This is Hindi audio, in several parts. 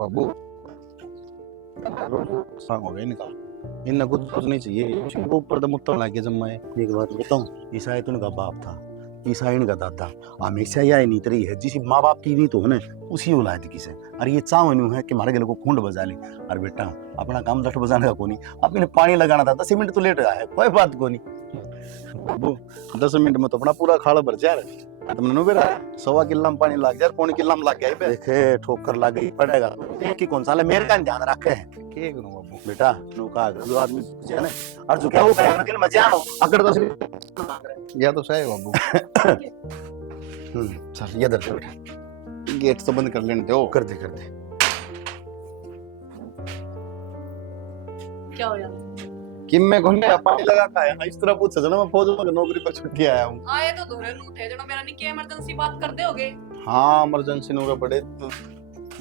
बाबू सांग हो गया इनका। इनने कुछ सोचना चाहिए, इनको ऊपर तो मुत्ता लग गया। जब मैं एक बात बताऊं, ईसाई तो इनका बाप था, ईसाई इनका दादा। हमेशा यह नहीं तरी है जिस माँ बाप की नहीं तो है ना, उसी औलाद की से। और ये चाव नहीं है कि हमारे गले को खूंड बजा ली। और बेटा अपना काम लठ बजाने का कोनी, अब इन्हें पानी लगाना था 10 मिनट तो लेट आया है, कोई बात कोनी। बाबू 10 मिनट में तो अपना पूरा खाड़ा भर जा रहा है। तुमने नो बेरा 1.25 किलो में पानी लग जाए, पौने किलो में लग गया देखे ठोकर लग गई पड़ेगा कि कौन सा मेरे का ध्यान रखे है के करूं बाबू। बेटा नो का जो आदमी है ना, और जो क्या वो करेगा कि मैं जानो अगर तो सिर्फ या तो सही बाबू। चल ये इधर से बेटा गेट तो बंद कर लेने दो। कर दे क्या हो जाता कि मैं घूमने पानी लगा का है इस तरह पूछ सजना। मैं फौज में नौकरी पर छुट्टी आया हूं। आए तो धोरे लूट है जनो मेरा नहीं इमरजेंसी बात कर दे होगे। हाँ इमरजेंसी नूरे बड़े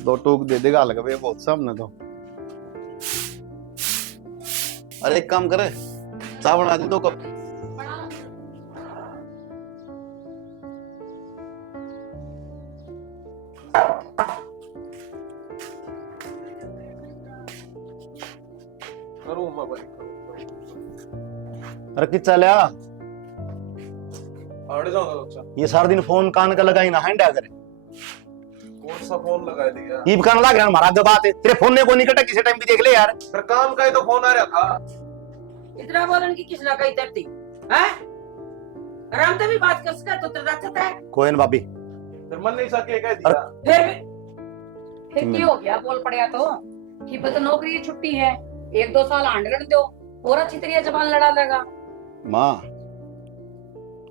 दो टूक दे देगा लगा वे बहुत सामने तो। अरे एक काम करे चाय बना दे 2 कप। करूँ मैं भाई अरे किस चलिया आड़े जाऊंगा। अच्छा ये सारा दिन फोन कान का लगाई ना हैंड करे कौन सा फोन लगा दिया? ये कान लग रहा है हमारा बात है तेरे फोन ने को नहीं कटा किसी टाइम भी देख ले यार। फिर काम का ही तो फोन आ रहा था। इतना बोलन की किसना कही तरती है? आराम से भी बात कर सका तो तेरा अच्छा है। कोई ना भाभी फिर मन नहीं सके कह दिया। फिर क्या हो गया बोल पड़या तो कि तो नौकरी की छुट्टी है 1-2 साल आंडरन दो और अच्छी तरह जबान लड़ा लेगा। माँ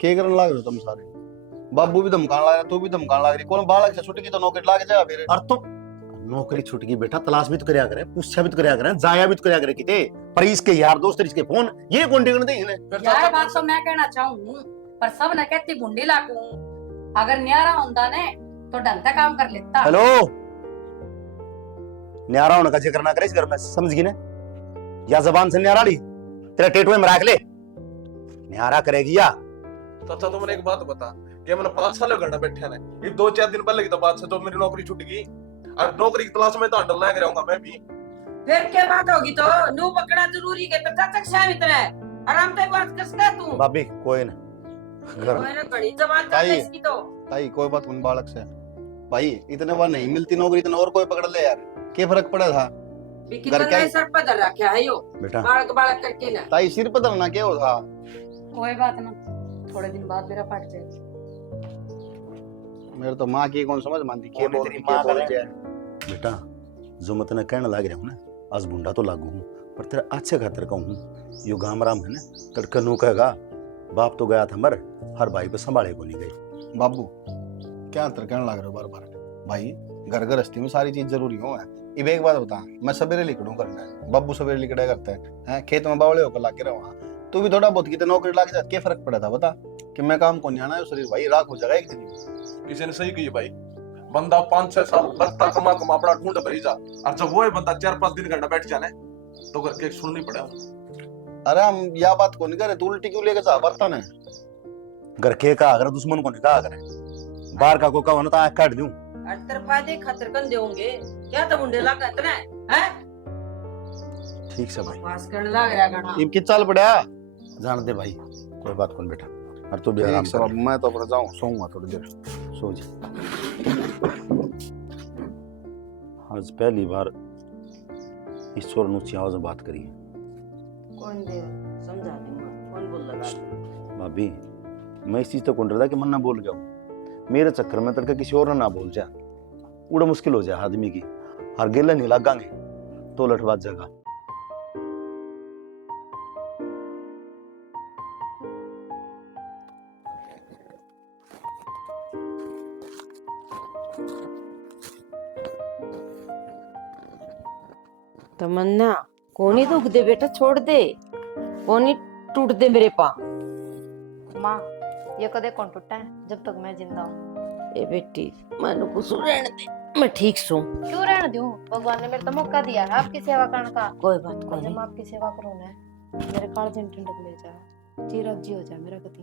क्या करने लग रहे हो तुम सारे? बाबू भी धमकाने लग रहा, तू भी धमकाने लग रही। कौन बालक से छुट्टी की तो नौकरी लाग जा फिर। और तो नौकरी छूट गई बेटा, तलाश भी तो करया करे, पूछा भी तो करया करे, जाया भी तो करया करे किते। पर इसके यार दोस्त इसके फोन ये कौन टिकन दे इन्हें। यार बात तो मैं कहना चाहूँ पर सब न कहती गुंडी लागू। अगर न्यारा होता ने तो ढंग से काम कर लेता। हेलो न्यारा होने का जिक्र ना करे इस घर में, समझ गई ना? या जबान से न्यारा ली तेरा टेटुए में रख ले, न्यारा करेगी या? तो अच्छा तुमने एक बात बता कि मैंने 5 साल घंटा बैठे ने, ये 2-4 दिन पहले की तो बात से तो मेरी नौकरी छूट गई। और नौकरी की तलाश में तो अंडर लग रहूंगा मैं भी। फिर क्या बात होगी तो नू पकड़ा जरूरी के तो तक शाम इतना है। आराम से बात कर सका तू। भाभी कोई ना मेरे घड़ी जबान कर ले इसकी तो। भाई कोई बात उन बालक से भाई इतने बार नहीं मिलती नौकरी, इतना और कोई पकड़ ले यार, क्या फर्क पड़ा था? बिकी घर तो क्या- नहीं सर पर धर रखा है यो बेटा बालक बालक करके ना। ताई सिर पर धरना क्या हो था? कोई बात ना, थोड़े दिन बाद मेरा फट जाए। मेरे तो माँ की कौन समझ मानती क्या बोल रही क्या बोल जाए। बेटा जो मैं तेने कहने लग रहा हूँ ना, आज बुंडा तो लागू हूँ पर तेरा अच्छे खातिर कहूँ। यो गाम राम है ना, तड़का नू कहेगा बाप तो गया था मर, हर भाई पे संभाले को नहीं गए। बाबू क्या तर कहने लग रहे हो बार बार? भाई घर गृहस्थी में सारी चीज जरूरी हो है। अब एक बात बता, मैं सवेरे लिखड़ू करना है, बाबू सवेरे लिखड़ा करता है, खेत में बावले होकर लाके रहा। तू भी थोड़ा बहुत की नौकरी लाके जा, क्या फर्क पड़ा था बता? कि मैं काम को नहीं आना है शरीर भाई राख हो जाएगा एक दिन। किसी ने सही कही भाई, बंदा 5-6 साल लगता कमा अपना ढूंढ भरी जा, और जब वो बंदा 4-5 दिन घंटा बैठ जाने तो घर के सुननी पड़े। अरे हम यह बात को नहीं करे, तू उल्टी क्यों लेके जा बर्तन है? घर के का अगर दुश्मन को नहीं कहा करे, बाहर का को कहो ना तो आंख काट दूं। अंतर फायदे खतर कन देंगे क्या तो मुंडे लगा इतना है? ठीक से भाई पास करने लग रहा गाना। इब की चाल पड़ा जान दे भाई, कोई बात कौन बेटा। और तू भी आराम कर, मैं तो अपना जाऊं सोऊंगा थोड़ी देर, सो जा। आज पहली बार ईश्वर नुची आवाज में बात करी। कौन दे समझा दूंगा कौन बोल लगा। भाभी मैं इस चीज तो कौन रहा कि मन ना बोल गया हूँ, मेरे चक्कर में तड़का किसी और ना बोल जा, उड़ा मुश्किल हो जाए आदमी की। हर गेला नहीं लगांगे तो लठबाज जगह। तमन्ना कोनी दुख दे बेटा, छोड़ दे, कोनी टूट दे मेरे पा। माँ ये कदे कौन टूटा है जब तक मैं जिंदा हूँ। ए बेटी मानो को सुन रहने दे, मैं ठीक सू। क्यों रहने दूं, भगवान ने मेरे तो मौका दिया है आपकी सेवा करने का। कोई बात और कोई जब नहीं। मैं आपकी सेवा करूँ ना मेरे काल दिन ठंडक ले जाए, चिरजी हो जाए मेरा गति।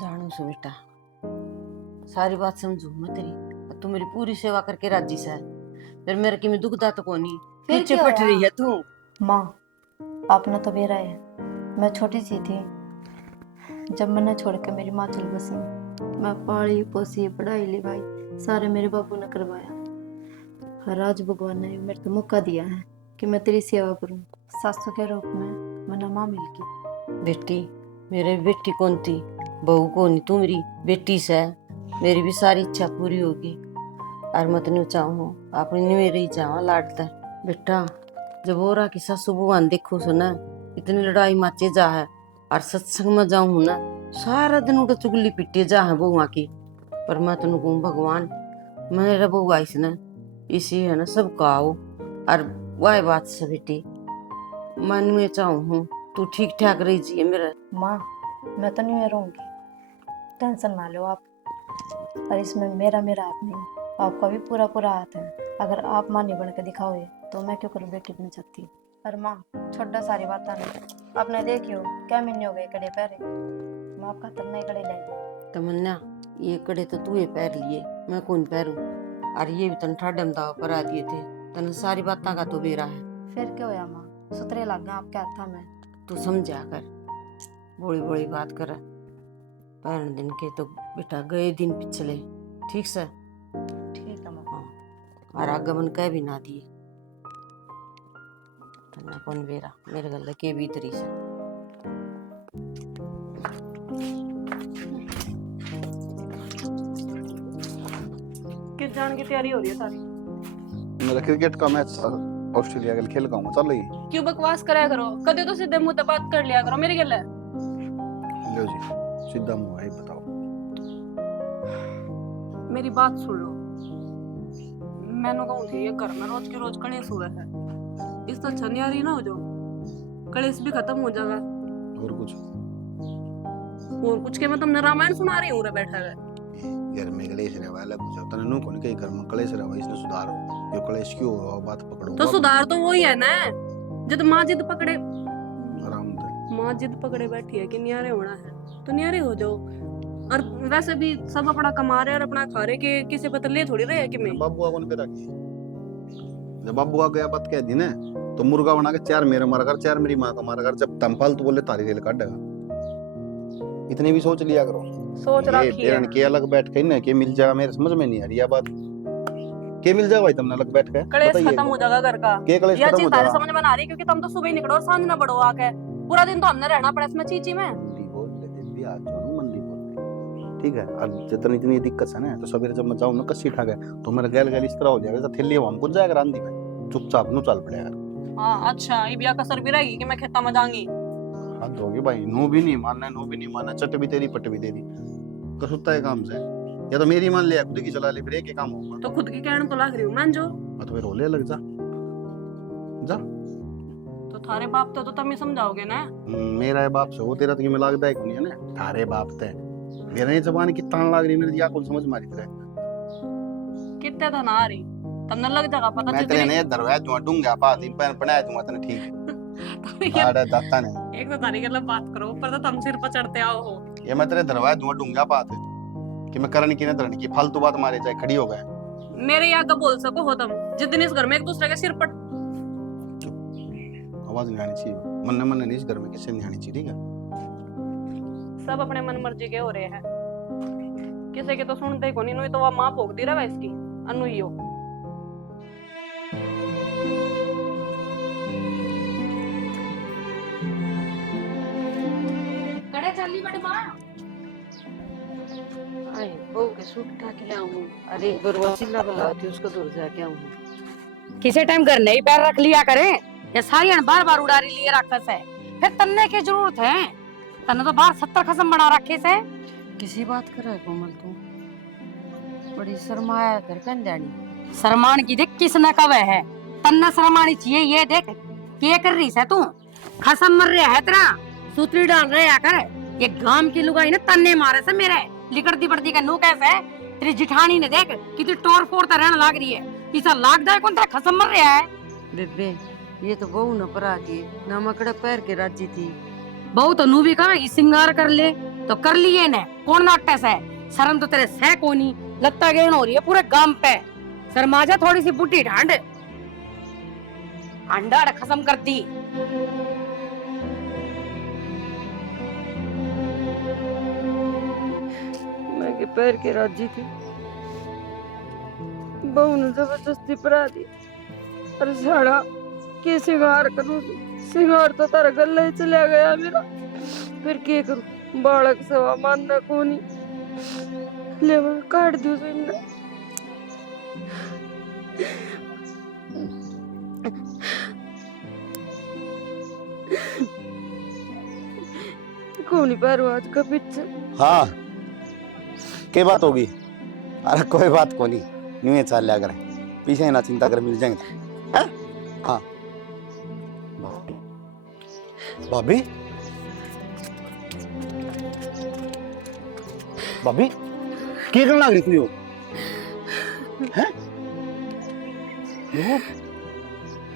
जानू सो बेटा, सारी बात समझू मैं तेरी, तू मेरी पूरी सेवा करके राजी सा है। फिर मेरे की में दुखदा तो कोनी फिर पीछे क्या पट होया? रही है तू। माँ आपने तो बेरा है, मैं छोटी सी थी जब मैंने छोड़ के मेरी माँ चल बसी। मैं पाली पोसी पढ़ाई लिखाई सारे मेरे बाबू ने करवाया। हर आज भगवान ने मेरे को मौका दिया है कि मैं तेरी सेवा करूं, सासू के रूप में मना माँ मिल की। बेटी मेरे बेटी कौन थी, बहू कौन तू मेरी बेटी से मेरी भी सारी इच्छा पूरी होगी। और मैं तनु चाहूँ अपनी मेरी चाह लाडता बेटा। जब हो रहा कि सासू भगवान देखो सुना इतनी लड़ाई माचे जा है और सत्संग में जाऊँ ना सारा दिन उठ चुगली पिटे जा है बहुआ की। पर मैं तेन कहूँ भगवान मेरा बहू आईस ना इसी है ना सब आओ और वह बात से बेटी मन में चाहूँ तू ठीक ठाक रही जी मेरा। माँ मैं तो नहीं रहूंगी, टेंशन ना लो आप। और इसमें मेरा हाथ नहीं, आपका भी पूरा पूरा हाथ है। अगर आप माँ नहीं बन के दिखाओगे तो मैं क्यों करूँ बेटी बन सकती। पर माँ छोटा सारी बात नहीं, आपने देखियो क्या महीने हो गए कड़े पैरे, मैं आपका तब नहीं कड़े ले। तमन्ना ये कड़े तो तू पैर लिए मैं कौन पैरूं। और ये भी तन ठाडम दाव पर आ दिए थे तन सारी बातों का तो बेरा है। फिर क्या होया माँ, सुतरे लग गए आपके हाथ में। तू समझा कर बोली बोली बात कर। पैर दिन के तो बेटा गए दिन पिछले ठीक से ठीक है माँ। और आगमन कह भी ना दिए तना कौन बेरा मेरे गल के भीतरी से। किस जान की तैयारी हो रही है सारी? मेरा क्रिकेट का मैच ऑस्ट्रेलिया के खेल का हूँ, चल रही। क्यों बकवास कराया करो, कदे तो सीधे मुंह पे बात कर लिया करो मेरी गल है। लो जी सीधा मुंह है, बताओ। मेरी बात सुन लो, मैंने कहूँ थी ये घर में रोज की रोज कलेश हुआ है, इस तो अच्छा नहीं आ रही ना हो जाओ, कलेश भी खत्म हो जाएगा। और कुछ के मैं तुमने रामायण सुना रही हूँ रे बैठा है। यार में कलेश रहे वाला कुछ तने नु कोन कई कर में कलेश रहे इसने सुधारो, यो कलेश क्यों हो बात पकड़ो। तो सुधार तो वही है ना, जब माँ जिद पकड़े, आराम से माँ जिद पकड़े बैठी है कि न्यारे होना है तो न्यारे हो जाओ। और वैसे भी सब अपना कमा रहे और अपना खा रहे, कि किसी पता ले थोड़ी रहे कि मैं। बाबू कौन पे रखी, जब बाबू आ गया बात कह दी ना तो मुर्गा बना के चार मेरे मारा कर चार मेरी माँ का मारा कर, जब तम फालतू बोले तारी रेल काट देगा। इतनी भी सोच लिया करो। सोच रखी है पेरन के अलग बैठ के ना के मिल जाएगा, मेरे समझ में नहीं आ रही ये बात। के मिल जाएगा भाई तुमने अलग बैठ के, कलेश खत्म हो जाएगा घर का। के कलेश यह खत्म चीज हो तारे जाएगा। समझ में आ रही, क्योंकि तुम तो सुबह ही निकलो और सांझ ना बढ़ो आके, पूरा दिन तो हमने रहना पड़ा इसमें चीची में। मंदी बोल ले भी आज जो मंदी बोल, ठीक है। और जितनी इतनी दिक्कत है ना तो सवेरे जब मैं जाऊँ ना कस्सी ठा गए तो मेरा गैल गैल इस तरह हो जाएगा जैसे थैली हम कुछ जाएगा रांधी में, चुपचाप नु चल पड़ेगा। हाँ अच्छा, ये भी कसर भी रहेगी कि मैं खेता में जाऊंगी। हद होगी भाई, नो भी नहीं मानना, नो भी नहीं मानना, चट भी तेरी पट भी तेरी, कसुत्ता है काम से। या तो मेरी मान ले खुद की चला ले, फिर एक ही काम होगा। तो खुद की कहने को लग रही हूँ मान जो, मैं तो फिर रोले लग जा जा। तो थारे बाप तो तुम ही समझाओगे ना। मेरा है बाप से हो, तेरा तो कि मैं लागदा है नहीं है ना, थारे बाप ते मेरा ये जबान की तान लाग रही, मेरी या कुछ समझ मारी तेरे कितने धन आ रही तुमने लग जाएगा पता। मैं तेरे ने दरवाजा दूंगा पा दिन पर पड़ा दूंगा तने, ठीक है। आड़ा दाता ने एक तो तारी गल बात करो, पर तो तुम सिर पर चढ़ते आओ हो। ये मैं तेरे दरवाजा दूंगा पात कि मैं करन की ना धरन की फालतू बात मारे जाए खड़ी हो गए। मेरे यहाँ का बोल सको हो तुम, जिस दिन इस घर में एक दूसरे के सिर पर। आवाज नहीं आनी चाहिए, मन मन नहीं इस घर में किसी नहीं आनी चाहिए, ठीक है। सब अपने मन मर्जी के हो रहे हैं, किसी के तो सुनते ही को नहीं, तो वह माँ भोग दी रहा इसकी अनुइयो। कड़े चली बड़ी माँ। आई बहू के सूट उठा के लाऊं, अरे बरवासीला बुलाती उसको दूर जाके आऊं। किसी टाइम घर नहीं पैर रख लिया करे, ये सारी बार बार उड़ारी लिए रखस है, फिर तन्ने की जरूरत है। तन्ने तो बाहर 70 खसम बना रखे से। किसी बात कर रहा है कोमल तू, बड़ी शर्माया कर कन जानी। शरमान की देख किसने कवे है, तन्ना शरमानी चाहिए। ये देख क्या कर रही है तू, खसम मर रहा है तेरा, सूतरी डाल रहे आकर। ये गांव की लुगाई ने तन्ने मारे से मेरे लिकड़ती पड़ती का नू कैसे है। तेरी जिठानी ने देख कितनी टोर फोड़ रहने लाग रही है, इसा लाग दे कौन तेरा खसम मर रहा है। बेबे ये तो बहू न परा थी ना, मकड़ा पैर के राजी थी। बहू तो नू भी कहे सिंगार कर ले तो कर लिए ने, कौन नाटक है। शर्म तो तेरे सह कोनी, लत्ता गेन हो रही है पूरे गांव पे। शर्माजा थोड़ी सी बुढ़ी ढांड अंडा खत्म कर दी। मैं के पैर के राजी थी, बहू ने जबरदस्ती परा दी। अरे साड़ा के सिंगार करूं, सिंगार तो तारा गला ही चला गया मेरा। फिर के करूं, बालक सवा मानना कोनी। ले मैं काट दियो तो इन्ना। कोनी पैरो आज का पिच। हाँ के बात होगी? अरे कोई बात को नहीं, न्यू चाल लिया करें, पीछे ना चिंता कर, मिल जाएंगे। हाँ हाँ भाभी, भाभी क्या करने लग रही तू? हैं? लो,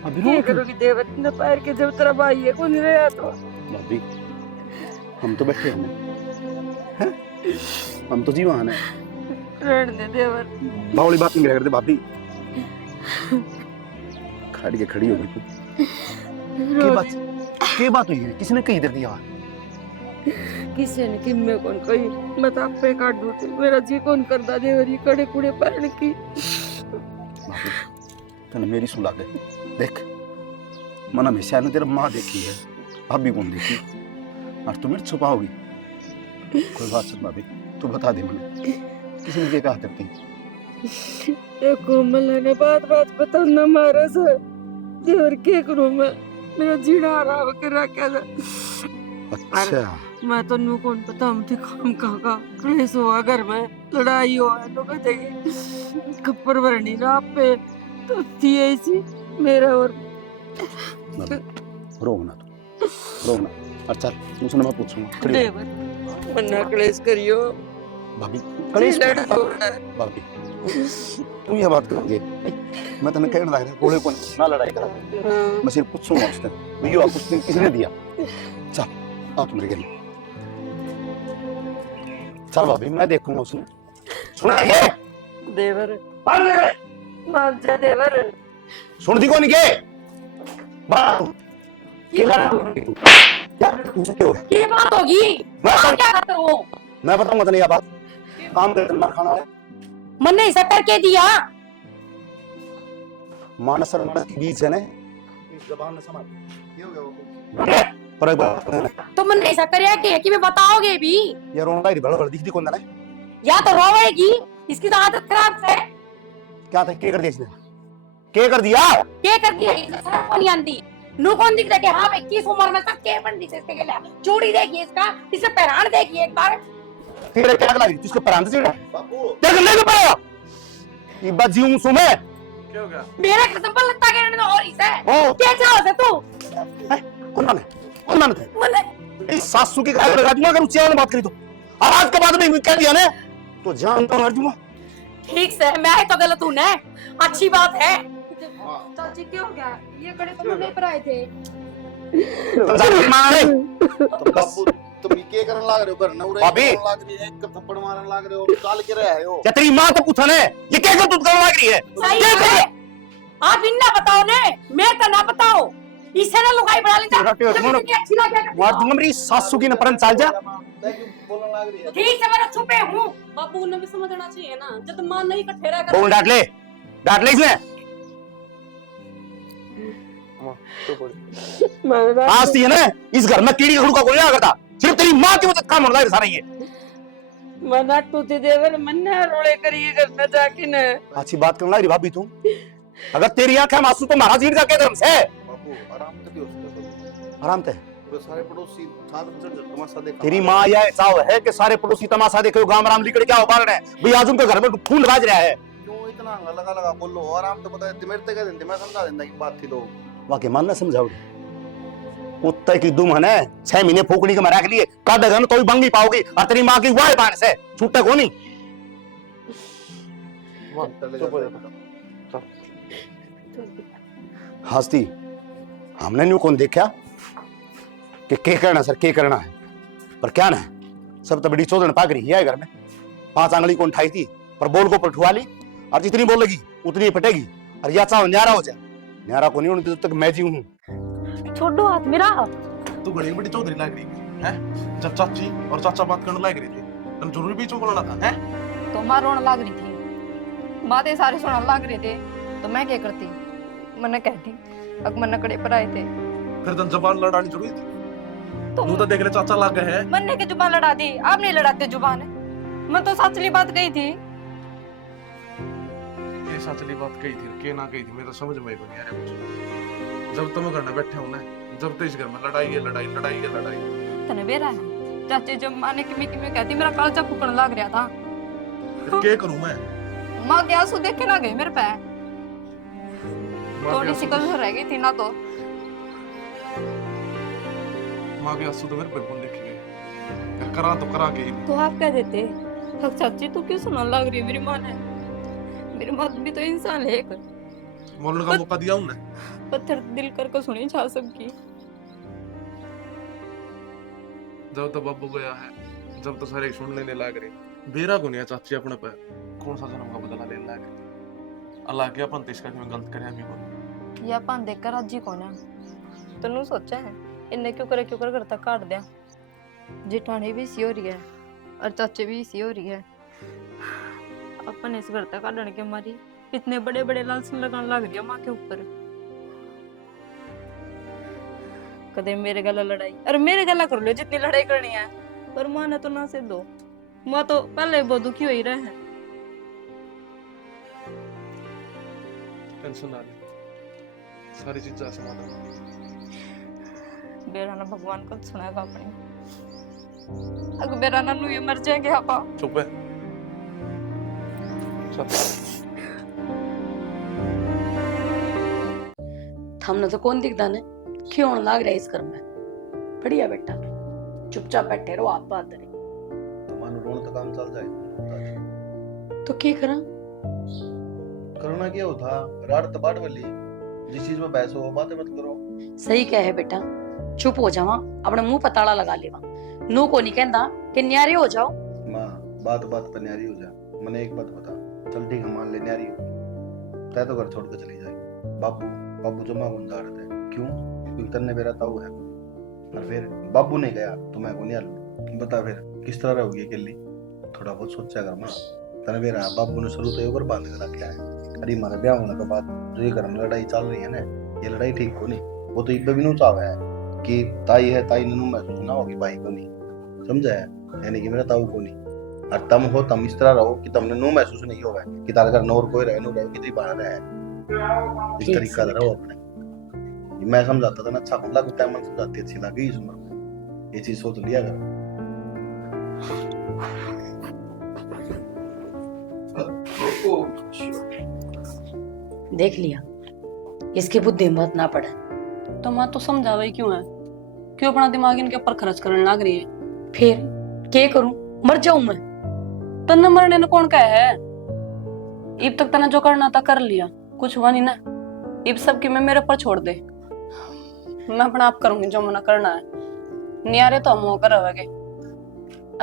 अभी क्या लो। करोगी देवर ने पैर के जब तेरा भाई है कौन रहा तो। भाभी हम तो बैठे हैं, हैं? हम तो जीवान है। रहने दे देवर। बावली बात नहीं करते भाभी। खड़ी के खड़ी हो गई तू। के बात हुई है? किसने कही दे दिया? किसी ने कि मैं कौन कही, मैं तो आप पे काट दूं तो मेरा जी कौन करता देवर, ये कड़े कुड़े पैर की। भाभी तने मेरी सुला दे, देख मन हमेशा ने तेरा माँ देखी है, भाभी कौन देखी? और तू मेरे छुपाओगी? कोई बात नहीं भाभी, तू बता दे मुझे किसने क्या कहा करती? एक कोमल ने बात बात बता ना मारा सर देवर, क्या करूं मैं, मेरा जीना आराम कर रखा था। अच्छा मैं तो नू कौन पता, हम थे काम का क्लेश हुआ घर में, लड़ाई हुआ तो कहते कि खप्पर भरनी ना आप पे तो थी ऐसी मेरा। और रो ना तू, रो ना। अच्छा तुमसे मैं पूछूंगा, खड़ी हो। देवर मन्ना क्लेश करियो भाभी कलेश लड़ दो। भाभी तू ये बात करोगे? मैं तने कहने लग रहा कोले को ना लड़ाई करा, मैं सिर्फ पूछूंगा उससे भैया कुछ दिन किसने दिया। चल आ तुम मेरे घर, चल भाभी मैं देखूंगा उसने। सुना ये देवर बाहर मान जा देवर। सुन दी कौन के बाहर के लड़ा क्या तुमसे क्यों है? ये बात होगी, आप क्या करते हो? मैं बताऊंगा तने ये बात, काम करके मार खाना है। मन ने ऐसा करके दिया। मानस और मानस के बीच है ना, इस जबान ने समझ ये हो गया पर एक बात तो मन ऐसा करेगा कि मैं बताओगे भी, ये रोना ही बड़ा दिखती कौन है? या तो रोवेगी, इसकी तो आदत खराब है। क्या था के कर दिया इसने? के कर दिया? क्या कर दिया? इसे शर्म नहीं आती। नु कौन दिख रहा है? हाँ भाई 21 उम्र में सब के पंडित से इसके लिए चूड़ी देखिए इसका, इसे पहरान देखिए एक बार। तेरे क्या लगी तुझको परांत से बापू तेरे ले पाया ये बात जीऊं सुमे क्या हो गया? मेरा कसम पर लगता है कि और इसे ओ क्या चाहो से तू? कौन माने मन इस सासू की गाय लगा दूंगा अगर ऊंची आवाज में बात करी तो। और आज के बाद में कह दिया ना तो जानता हूं हर दूंगा। ठीक से मैं तो गलत हूं ना, अच्छी बात है। चाची क्या हो गया? ये कड़े तो मुंह पर आए थे। तो बापू तुम ये करने लग रहे हो? घर नौरे भाभी। करने लग रही है, एक थप्पड़ मारने लग रहे हो, काल के रहे हो। क्या तेरी मां तो पूछा ने ये क्या कर तू करने लग रही है? सही है। आप इन्ना बताओ ने, मैं तो ना बताओ। इसे ना लुगाई बना लेता। तेरा टेस्ट जब मारो। इतनी अच्छी लग जाए मार दूंगा मेरी सासू की नपरन चाल जा। बोलने लग रही है। ठीक से मैं छुपे हूं। बापू ने भी समझना चाहिए ना, जब मां नहीं इकट्ठे रह कर। बोल डांट ले इसने। आज थी है ना इस घर में कीड़ी का कोई नहीं करता, सिर्फ तेरी मां की वजह से काम होता है सारा ये। मना टूटे देवर मन्ना रोले करिए करना जाके न। अच्छी बात करना रही भाभी तू, अगर तेरी आंख है मासू तो महाराज जी का कह धर्म से बापू आराम से भी हो सकता आराम से। है। सारे पड़ोसी साथ में तमाशा देखा। तेरी माँ यह चाव है कि सारे पड़ोसी तमाशा देखे गांव राम लिकड़ क्या उबाल रहे हैं भाई, आज उनके घर में खून बाज रहा है। क्यों इतना लगा लगा बोलो? आराम से बता, मेरे तक दिन मैं समझा देता की बात थी तो। वाकई मानना समझाओ उत्तर की दुम है ना 6 महीने फूकनी के मरा के लिए काटेगा ना तो भी बंगी पाओगी, और तेरी माँ की वाह बाण से छूटे को नहीं। हंसती हमने न्यू कौन देखा कि के करना सर के करना है, पर क्या ना सब तो बड़ी चौधन पाग रही है घर में। 5 आंगली कौन ठाई थी पर बोल को पठुआ ली, और जितनी बोलेगी उतनी ही पटेगी। और या चाहो न्यारा हो जा, न्यारा को नहीं होने तब तक मैं जी हूँ। छोड़ो हाथ मेरा। तू घड़ी बड़ी चौधरी लग रही है, जब चाची और चाचा बात करने लग रही थी तन जरूरी बीच में बोलना था, है? तो माँ रोने लग रही थी, बातें सारी सुनने लग रहे थे, तो मैं क्या करती? मैंने कहती अब मन कड़े पर आए थे फिर तन जबान लड़ानी जरूरी थी। तो तू तो देख ले चाचा लग गए हैं। मन्ने की जुबान लड़ा दी, आप नहीं लड़ाते जुबान। मैं तो सचली बात कही थी। ये सचली बात कही थी के ना कही थी, मेरे तो समझ में ही नहीं आ रहा कुछ। जब तुम घर में बैठे हो ना, जब तो इस घर में लड़ाई है लड़ाई लड़ाई है लड़ाई। तने बेरा है चाचे, जब माँ ने किमें कहती मेरा कालचा फूकने लग रहा था। फिर क्या करूं मैं? माँ के आंसू देख के ना गए मेरे पे, माँ थोड़ी के सी आंसू- कमजोर रह गई थी ना तो। माँ के आंसू तो मेरे पे कौन देखेंगे? फिर करा तो करा के ही। तो आप कह देते हक चाची तू क्यों सुनाने लग रही है? मेरी माँ ने, मेरी माँ भी तो इंसान है एक, बोलने का मौका दिया उन्हें। पत्थर दिल कर सुनी छा सबकी। जब तो बाबू गया है, जब तो सारे सुनने नहीं लग रहे। बेरा को नहीं है चाची अपने पे कौन सा जन्म का बदला लेने लग रहे। अल्लाह के अपन तिसका में गलत करे भी कौन। ये अपन देख कर अजी कौन है? तनु सोचा है इन्हें क्यों कर करता काट दिया। जेठानी भी इसी हो रही है और चाचे भी इसी हो रही है। अपन इस घर तक काटने के मारी इतने बड़े बड़े लालसन लगाने लग गया माँ के ऊपर। कदे मेरे गला लड़ाई, अरे मेरे गला कर लो जितनी लड़ाई करनी है, पर माँ ने तो ना से दो। माँ तो पहले बहुत दुखी हो ही रहे हैं। टेंशन ना ले, सारी चीजें समाधान। बेराना भगवान को सुनाएगा अपनी। अगर बेराना नु ये मर जाएंगे आपा। चुप है। चल। थमने तो कौन दिखता ने क्यों लाग रहा है इस घर में। बढ़िया बेटा, चुपचाप बैठे रहो, आप बात करें तो मानो रोन तो काम चल जाए तो क्या करा। करना क्या होता रात तबाड़ वाली, जिस चीज में बहस हो बातें मत करो। सही कह है बेटा, चुप हो जावा, अपने मुंह पर ताला लगा लेवा। नू को नहीं कहता कि न्यारे हो जाओ। माँ बात बात पर न्यारी हो जा। मैंने एक बात बता, चल ठीक है मान ले न्यारी हो, तय तो घर छोड़ कर चली जाएगी। बाबू जमा कौन जा रहे थे? क्यों? क्योंकि तन्ने मेरा ताऊ है। और फिर बाबू ने गया तो मैं को नहीं आलू। बता फिर किस तरह रहोगी अकेली? थोड़ा बहुत सोचा कर माँ। तने मेरा बाबू ने शुरू तो ऊपर बांध कर रखा है। अरे हमारा ब्याह होने के बाद जो ये घर में लड़ाई चल रही है ना, ये लड़ाई ठीक हो नहीं। वो तो इब्बे भी नहीं चाह है कि ताई है, ताई ननू महसूस ना होगी भाई को नहीं, समझा है? यानी कि मेरा ताऊ को नहीं। और तम हो तम इस तरह रहो कि तुमने नो महसूस नहीं होगा कि तारे घर नौर कोई रहे नो रहे कितनी बाहर है। इस तरीका से रहो अपने। मैं समझाता था ना, अच्छा खुला कुत्ता मन समझाती अच्छी लगी इस उम्र में। ये चीज सोच लिया कर। देख लिया, इसकी बुद्धि मत ना पड़े। तो माँ तो समझावा ही क्यों है? क्यों अपना दिमाग इनके ऊपर खर्च करने लग रही है? फिर क्या करूं, मर जाऊं मैं? तन्ने मरने ने कौन कहा है? इब तक तने जो करना था कर लिया, कुछ हुआ नहीं ना। इब सब की मैं मेरे पर छोड़ दे, मैं अपना आप करूंगी जो मना करना है। नियारे तो हम होकर रहोगे।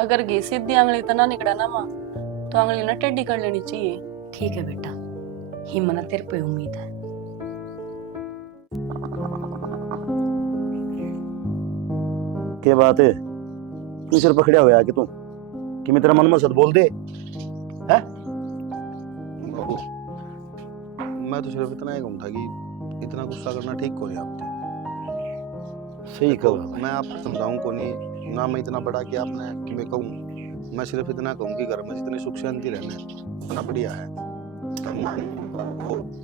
अगर घी सीधी आंगली तना निकला ना माँ, तो आंगली ना टेढ़ी कर लेनी चाहिए। ठीक है बेटा, हिम्मत तेरे पे उम्मीद है। क्या बात है? तू सिर पकड़िया हुआ कि तू कि मैं तेरा मन में सद बोल दे है? बाबू मैं तो सिर्फ इतना ही कहूँ था कि इतना गुस्सा करना ठीक को नहीं। आप सही कहो, मैं आपको समझाऊं को नहीं ना, मैं इतना बड़ा कि आपने कि मैं कहूँ। मैं सिर्फ इतना कहूँ कि घर में जितनी सुख शांति रहने उतना बढ़िया है।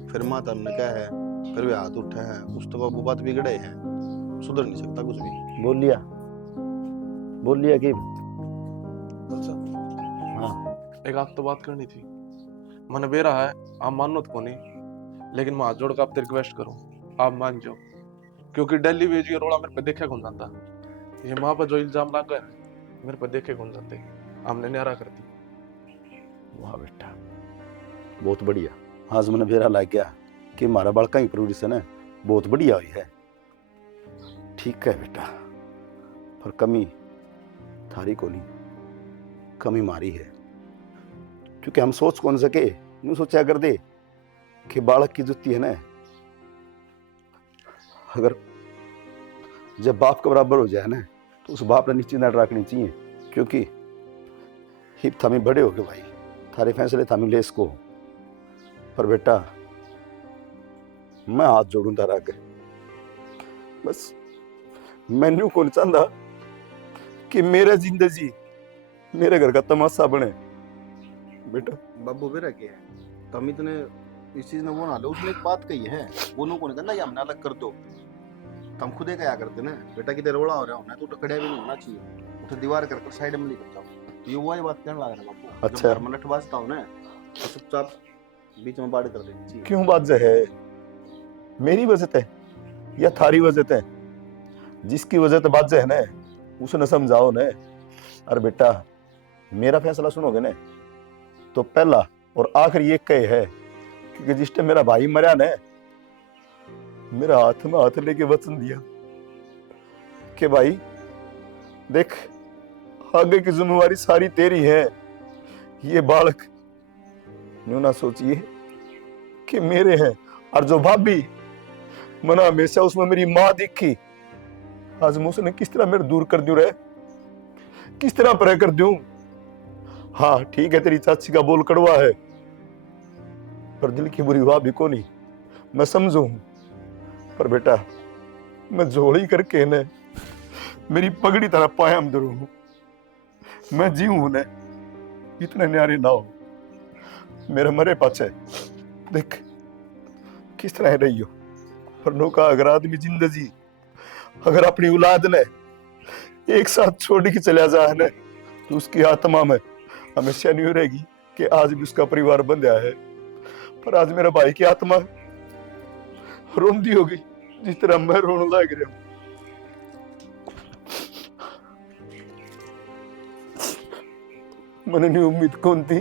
फिर माता ने क्या है, फिर वे हाथ उठे हैं, उस तो बाबू बात बिगड़े हैं, सुधर नहीं सकता कुछ भी। बोल लिया कि अच्छा हाँ एक आप तो बात करनी थी। मैंने बेरा है, आप मानो तो को नहीं, लेकिन मैं हाथ जोड़ कर आपसे रिक्वेस्ट करूं, आप मान जाओ। क्योंकि दिल्ली भेज ये रोड़ा मेरे पे देखे कौन जाता। ये माँ पर जो इल्जाम लग गए मेरे पे देखे कौन जाते, हमने न्यारा कर दी। वाह बेटा बहुत बढ़िया। आज मैंने बेरा लग गया कि हमारा बड़का ही प्रोड्यूसर है बहुत बढ़िया हुई है। ठीक है बेटा, पर कमी थारी को नहीं, कमी मारी है। क्योंकि हम सोच कौन सके यूं सोचा कर दे कि बालक की जुत्ती है ना, अगर जब बाप के बराबर हो जाए ना तो उस बाप ने निश्चिंत रखनी चाहिए, क्योंकि हिप थामी बड़े हो गए भाई, थारे फैसले थामी ले इसको। पर बेटा मैं हाथ जोड़ूं तारा आगे, बस मैनू कौन चाहता कि मेरा जिंदगी मेरे घर का तमाशा बने। बेटा बाबू बेरा क्या है, तम इतने इस चीज ने वो ना लो, उसने एक बात कही है, वो नो कौन कहना, ये हमने अलग कर दो, तम खुदे क्या करते ना बेटा, किधर रोड़ा हो रहा हो ना तो खड़े भी नहीं होना चाहिए, उठे दीवार कर साइड में निकल जाओ। ये वो ही बात कहने लग रहा है बापू। अच्छा मैं लठबाजता हूं ना तो चुपचाप बीच में बाड़ कर देनी चाहिए। क्यों बात है, मेरी वजह है या थारी वजह है? जिसकी वजह से बात है ना उसने समझाओ ना। अरे बेटा मेरा फैसला सुनोगे ना तो पहला और आखिरी एक कहे है, क्योंकि जिस टाइम मेरा भाई मरा ना मेरा हाथ में हाथ लेके वचन दिया कि भाई देख आगे की जिम्मेवारी सारी तेरी है, ये बालक यूं ना सोचिए कि मेरे हैं। और जो भाभी मना हमेशा उसमें मेरी माँ दिखी, आज मैं उसने किस तरह मेरे दूर कर दूं रे, किस तरह पर कर दूं। हाँ ठीक है तेरी चाची का बोल कड़वा है, पर दिल की बुरी हुआ भी को नहीं, मैं समझू। पर बेटा मैं जोड़ी करके न मेरी पगड़ी तरह पाया हम दरू, मैं जीऊं न इतने न्यारे ना हो, मेरे मरे पाछे देख किस तरह रही हो। पर नौका अगर आदमी जिंदगी अगर अपनी औलाद ने एक साथ छोड़ के चला जाए ना तो उसकी आत्मा में हमेशा नहीं रहेगी कि आज भी उसका परिवार बंधा है। पर आज मेरा भाई की आत्मा रोंदी होगी जिस तरह मैं रोने लग रहा हूं। मैंने नहीं उम्मीद कौन थी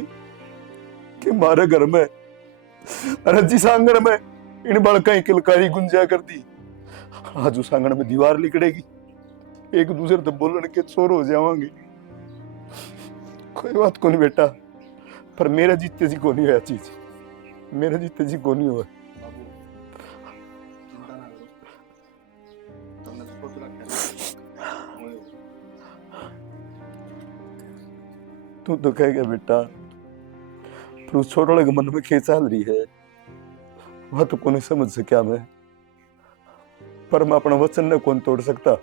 कि हमारे घर में जिस आंगन में इन बड़का की किलकारी गुंजा कर दी, आज उस आंगन में दीवार लिकड़ेगी, एक दूसरे तो बोलने के चोर हो जावांगे। कोई बात को नहीं बेटा, पर मेरा जीते जी को नहीं हुआ चीज, मेरा जीते जी को नहीं हुआ। तू तो कहेगा बेटा पर उस छोटे वाले के मन में क्या चल रही है वह तो को नहीं समझ सका मैं, पर मैं अपना वचन ने कौन तोड़ सकता।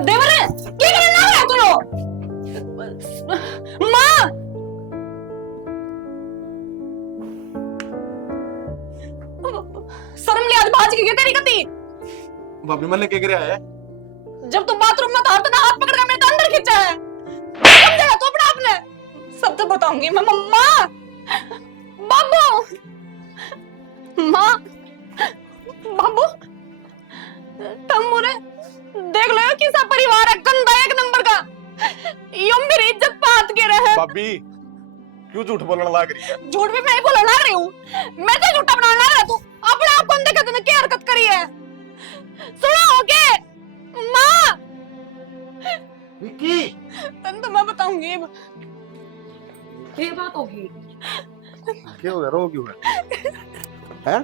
देवर क्या करना है तू लोग? माँ शर्म लिहाज बाज की क्या तेरी गति? भाभी मैंने क्या किया है? जब तुम बाथरूम में था तो ना हाथ पकड़ कर मेरे तो अंदर खींचा है, समझा तो अपना आपने सब तो बताऊंगी मैं। मम्मा बाबू माँ बाबू तुम मुरे देख लो किसा परिवार है गंदा एक नंबर का, यो मेरी इज्जत पात के रहे। भाभी क्यों झूठ बोलने लग रही है? झूठ भी मैं ही बोलने लग रही हूँ, मैं तो झूठा बनाने लग रहा। तू अपने आप को देखा तूने क्या हरकत करी है? सुनो ओके माँ विक्की तन तो मैं बताऊंगी। ये बात होगी क्या हो गया, रो क्यों है?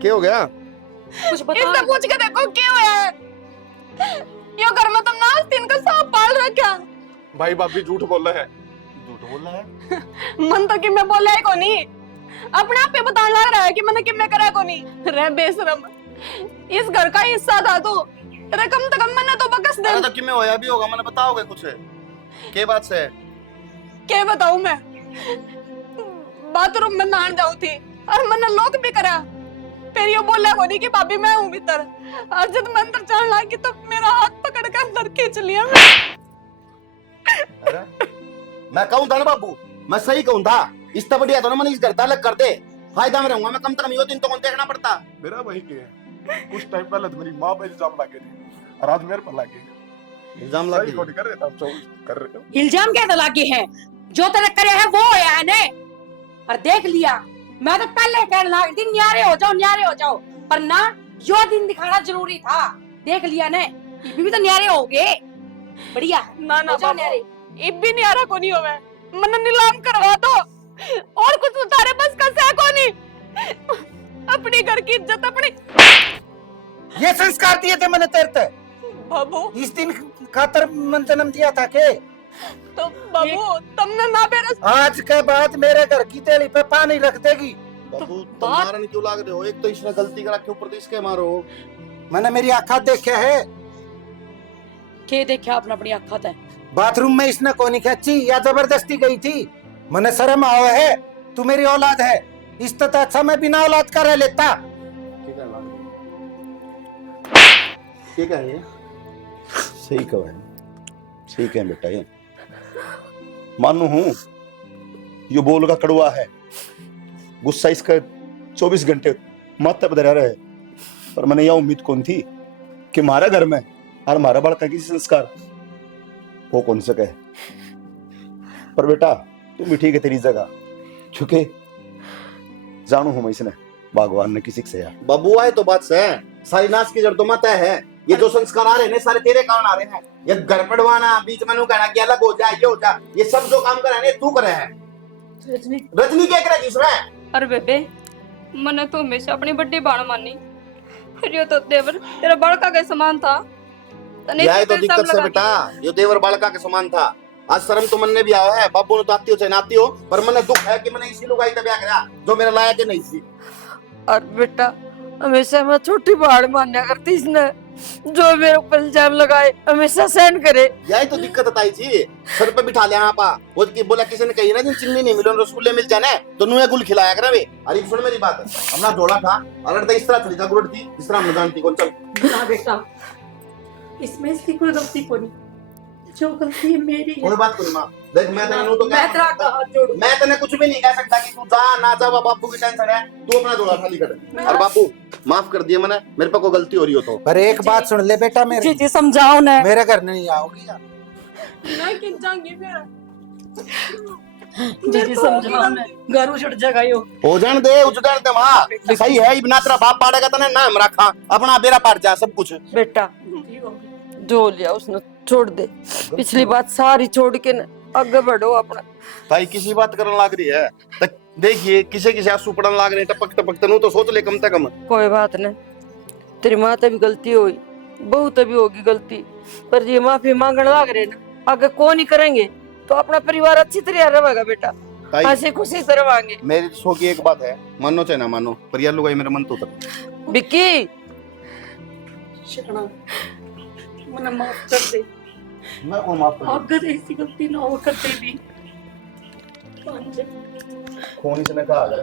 क्या हो गया? कुछ बता। इससे पूछ के देखो क्या हुआ है। यो घर में तुम ना तीन का सांप पाल रखा। भाई भाभी झूठ बोल रहे हैं। झूठ बोल रहा है? मन तो कि मैं बोला है को नहीं, अपने आप पे बताने लग रहा है कि मैंने किम में करा को नहीं। रे बेशरम, इस घर का हिस्सा था तू, तेरे कम से कम मैंने तो बकस दे। तो किम में होया भी होगा, मैंने बताओगे कुछ के बात से? क्या बताऊं मैं? बाथरूम में नहाने जाऊं थी और मैंने लॉक भी करा, फिर यो बोला को नहीं कि भाभी मैं हूं भीतर, और जब मैं अंदर जाने लगी तो मेरा हाथ पकड़ कर अंदर खींच लिया। मैं कहूं था ना बाबू, मैं सही कहूं था, इससे बढ़िया तो ना मैंने इस घर अलग कर दे, फायदा में रहूंगा मैं, कम से कम यो दिन तो कौन देखना पड़ता। मेरा भाई क्या है, कुछ टाइम पहले तो मेरी माँ पे इल्जाम लगे थे और आज मेरे पर लगे। इल्जाम लगे कर रहे थे, आप कर रहे हो। इल्जाम क्या लगे हैं? जो तेरे करे है वो होया है ने, और देख लिया। मैं तो पहले कहने लगी थी न्यारे हो जाओ, पर ना यो दिन दिखाना जरूरी था। देख लिया ने, ये भी तो न्यारे हो गए। बढ़िया ना ना हो जाओ बाबू, न्यारे। इब भी नहीं आ रहा कोनी हो मैं, मन नीलाम करवा दो और कुछ उतारे बस का से कोनी। अपनी घर की इज्जत अपनी। ये संस्कार दिए थे मैंने तेरे ते बाबू इस दिन खातर मन जन्म दिया था के तो बाबू तुमने ना बेरस आज के बाद मेरे घर की तेली पे पानी रख देगी। बाबू, तुम मारने क्यों लाग रहे हो? एक तो इसने गलती करा के ऊपर तो इसके मारो। मैंने मेरी आंखा देखे है। के देखा अपना अपनी आंखा ते? बाथरूम में इसने कोनी खींची या जबरदस्ती गई थी? मैंने शर्म आओ है, तू मेरी औलाद है। इस तो अच्छा मैं बिना औलाद का रह लेता। ठीक है ये सही कहा है, सही कहे बेटा। ये मानू हूं यो बोल का कड़वा है, गुस्सा इसका 24 घंटे माथे पर रहे, पर मैंने यह उम्मीद कौन थी कि हमारा घर में और हमारा बड़का किसी संस्कार वो कौन सके। पर बेटा तुम भी ठीक है तेरी जगह, क्योंकि जानू हूं मैं इसने भगवान ने किसी से यार बबुआ है तो बात से है। सारी नाश की जड़ तो मत है। ये जो संस्कार आ रहे हैं सारे तेरे कारण आ रहे हैं। ये घर पड़वाना, बीच में नु कहना कि अलग हो जा, ये हो जा, ये सब जो काम करे हैं तू करे है। रजनी क्या करे इसमें? अरे बेबे, मैंने तो हमेशा अपनी बड़ी बाण मानी। फिर ये तो देवर तेरा बड़का के समान था। तने यह तो इल्जाम दिक्कत से लगा बेटा, ये देवर बालका के समान था। आज शर्म तो मन ने भी आया है। बाबू ने तो आती हो चाहे नाती हो, पर मैंने दुख है कि मैंने इसी लुगाई तब करा जो मेरा लायक ही नहीं थी। और बेटा हमेशा मैं छोटी बाढ़ मान्या करती इसने, जो मेरे ऊपर इल्जाम लगाए हमेशा सहन करे। यही तो दिक्कत ताई जी, सर पे बिठा लिया आपा। वो की बोला किसी ने कही ना जिन चिन्नी नहीं मिलो रसगुल्ले मिल जाने तो नुए गुल खिलाया करे वे। अरे सुन मेरी बात, अपना जोड़ा था अगर इस तरह थोड़ी गुड़ थी जिस तरह हम जानती कौन चल। ना बेटा, इसमें इसकी कोई गलती को नहीं, जो गलती है मेरी है। कोई बात कोई मां, देख मैं तेरे नु तो मैं तेरा हाथ जोड़ू। मैं तेने कुछ भी नहीं कह सकता कि तू जा ना जा। बापू की टेंशन है, तू अपना जोड़ा खाली कर। और बापू माफ कर दिया मैंने, मेरे पे कोई गलती हो रही हो तो। पर एक बात सुन ले बेटा, मेरे जी समझाओ ना। मेरे घर नहीं आओगी यार। मैं किन जाऊंगी फिर। जी समझाओ ना, घर उजड़ जाएगा यो। हो जान दे उजड़ दे मां, सही है। बिना तेरा बाप पाड़ेगा तने नाम रखा, अपना बेरा पाट जा सब कुछ। बेटा जो लिया उसने छोड़ दे, पिछली बात सारी छोड़ के न आगे बढ़ो अपना। भाई किसी बात करने लग रही है तो देखिए किसे किसे आंसू पड़न लग रहे टपक टपक तनु तो सोच ले कम से कम। कोई बात नहीं, तेरी माँ भी गलती हुई, बहू तभी होगी गलती, पर ये माफी मांगने लग रहे ना, आगे कौन ही करेंगे तो अपना परिवार अच्छी तरह रहेगा बेटा, भाई हंसी खुशी से रवांगे। मेरी तो सो की एक बात है, मानो चाहे ना मानो, पर यार लुगाई मेरे मन तो उतर। विक्की शरणा मना माफ कर दे, मैं को माफ कर अगर ऐसी गलती ना हो करते भी कौन इसने कहा है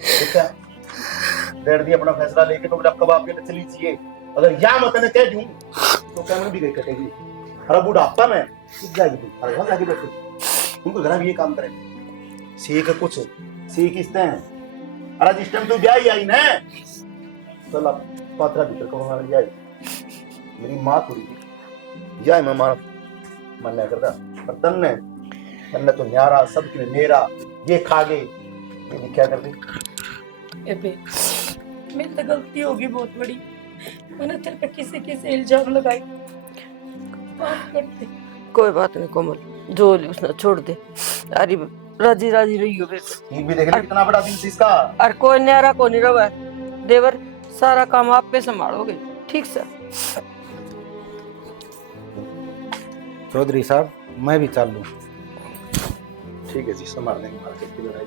ठीक है डेढ़ दी अपना फैसला लेके तो मेरा कबाब के लिए चली चाहिए। अगर या मत ने कह दूं तो कैमरे भी गई कटेगी। अरे बुढ़ापा में सीख जाएगी तू, अरे वहां जाके बैठो तुमको जरा भी ये काम करे सीख कुछ सीख इसते हैं। अरे जिस टाइम तू ब्याह आई ना चल अब पात्रा भीतर को हमारा जाए मेरी मां थोड़ी जाए मैं मार मन नहीं करता, पर तन्ने तो न्यारा सब के मेरा ये खा गए ये क्या कर दी। एबे मेरी तो गलती होगी बहुत बड़ी, मैंने तेरे पे किसी इल्जाम लगाई, माफ कर दे। कोई बात नहीं कोमल, जो ली उसने छोड़ दे। अरे राजी राजी रही हो बेटा, ये भी देख ले कितना बड़ा दिल इसका। और कोई न्यारा को नहीं रवा, देवर सारा काम आप पे संभालोगे ठीक से। चौधरी साहब मैं भी चालू। ठीक है जी संभाल लेंगे मार्केट की लड़ाई।